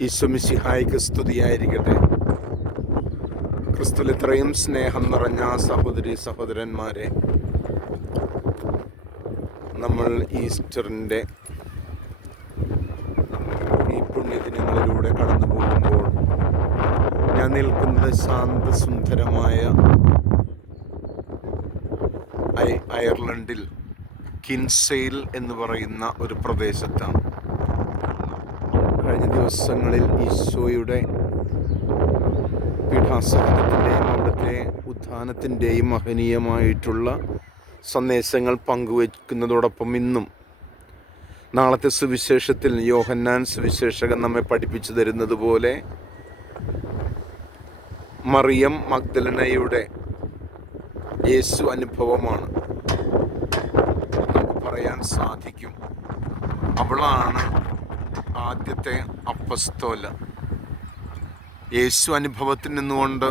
ഈശ്വമിശിഹായിക്ക് സ്തുതിയായിരിക്കട്ടെ. ക്രിസ്തുവിൽ ഇത്രയും സ്നേഹം നിറഞ്ഞ സഹോദരി സഹോദരന്മാരെ നമ്മൾ ഈസ്റ്ററിന്റെ ഈ പുണ്യദിനങ്ങളിലൂടെ കടന്നു പോകുമ്പോൾ ഞാൻ നിൽക്കുന്നത് ശാന്തസുന്ദരമായ അയ- അയർലൻഡിൽ കിൻസെയിൽ എന്ന് പറയുന്ന ഒരു പ്രദേശത്താണ്. കഴിഞ്ഞ ദിവസങ്ങളിൽ ഈശോയുടെ പീഠാസഹനത്തിന്റെയും അവിടുത്തെ ഉത്ഥാനത്തിന്റെയും മഹനീയമായിട്ടുള്ള സന്ദേശങ്ങൾ പങ്കുവയ്ക്കുന്നതോടൊപ്പം ഇന്നും നാളത്തെ സുവിശേഷത്തിൽ യോഹന്നാൻ സുവിശേഷകൻ നമ്മെ പഠിപ്പിച്ചു തരുന്നത് പോലെ മറിയം മഗ്ദലനയുടെ യേശു അനുഭവമാണ്. നമുക്ക് പറയാൻ സാധിക്കും. അവളാണ് ആദ്യത്തെ അപ്പസ്തോല. യേശു അനുഭവത്തിൽ നിന്നുകൊണ്ട്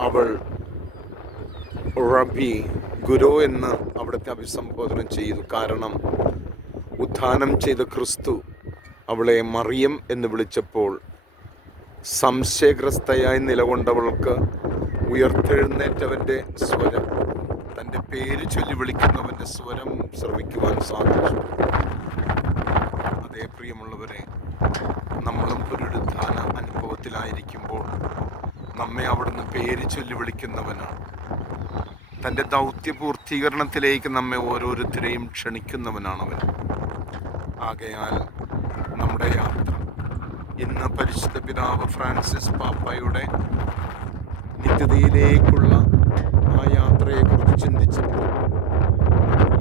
അവൾ റബി ഗുരു എന്ന് അവിടുത്തെ അഭിസംബോധന ചെയ്തു. കാരണം ഉത്ഥാനം ചെയ്ത ക്രിസ്തു അവളെ മറിയം എന്ന് വിളിച്ചപ്പോൾ സംശയഗ്രസ്തയായി നിലകൊണ്ടവൾക്ക് ഉയർത്തെഴുന്നേറ്റവന്റെ സ്വരം തന്റെ പേര് ചൊല്ലി വിളിക്കുന്നവന്റെ സ്വരം ശ്രമിക്കുവാൻ സാധിച്ചു. അതേ പ്രിയമുള്ളവരെ നമ്മളും പുനരുദ്ധാന അനുഭവത്തിലായിരിക്കുമ്പോൾ നമ്മെ അവിടുന്ന് പേര് ചൊല്ലി വിളിക്കുന്നവനാണ്. തന്റെ ദൗത്യ പൂർത്തീകരണത്തിലേക്ക് നമ്മെ ഓരോരുത്തരെയും ക്ഷണിക്കുന്നവനാണ് അവൻ ആകയാൽ നമ്മുടെ യാത്ര ഇന്ന് പരിശുദ്ധ പിതാവ് ഫ്രാൻസിസ് പാപ്പയുടെ നിത്യതയിലേക്കുള്ള ആ യാത്രയെക്കുറിച്ച് ചിന്തിച്ചപ്പോൾ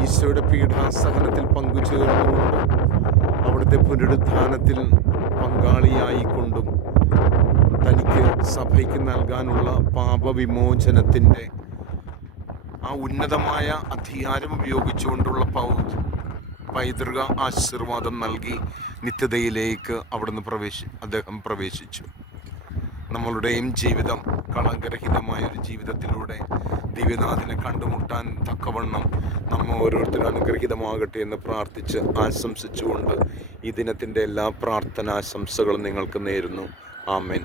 ഈശോയുടെ പീഠാസഹനത്തിൽ പങ്കുചേർന്നുകൊണ്ട് അവിടുത്തെ പുനരുദ്ധാനത്തിൽ പങ്കാളിയായിക്കൊണ്ടും തനിക്ക് സഭയ്ക്ക് നൽകാനുള്ള പാപവിമോചനത്തിന്റെ ആ ഉന്നതമായ അധികാരം ഉപയോഗിച്ചുകൊണ്ടുള്ള പൗ പൈതൃക ആശീർവാദം നൽകി നിത്യതയിലേക്ക് അവിടുന്ന് പ്രവേശി അദ്ദേഹം പ്രവേശിച്ചു. നമ്മളുടെയും ജീവിതം കളങ്കരഹിതമായ ഒരു ജീവിതത്തിലൂടെ ദിവ്യനാഥിനെ കണ്ടുമുട്ടാൻ തക്കവണ്ണം നമ്മ ഓരോരുത്തരും അനുഗ്രഹീതമാകട്ടെ എന്ന് പ്രാർത്ഥിച്ച് ആശംസിച്ചുകൊണ്ട് ഈ ദിനത്തിന്റെ എല്ലാ പ്രാർത്ഥനാശംസകളും നിങ്ങൾക്ക് നേരുന്നു. ആമേൻ.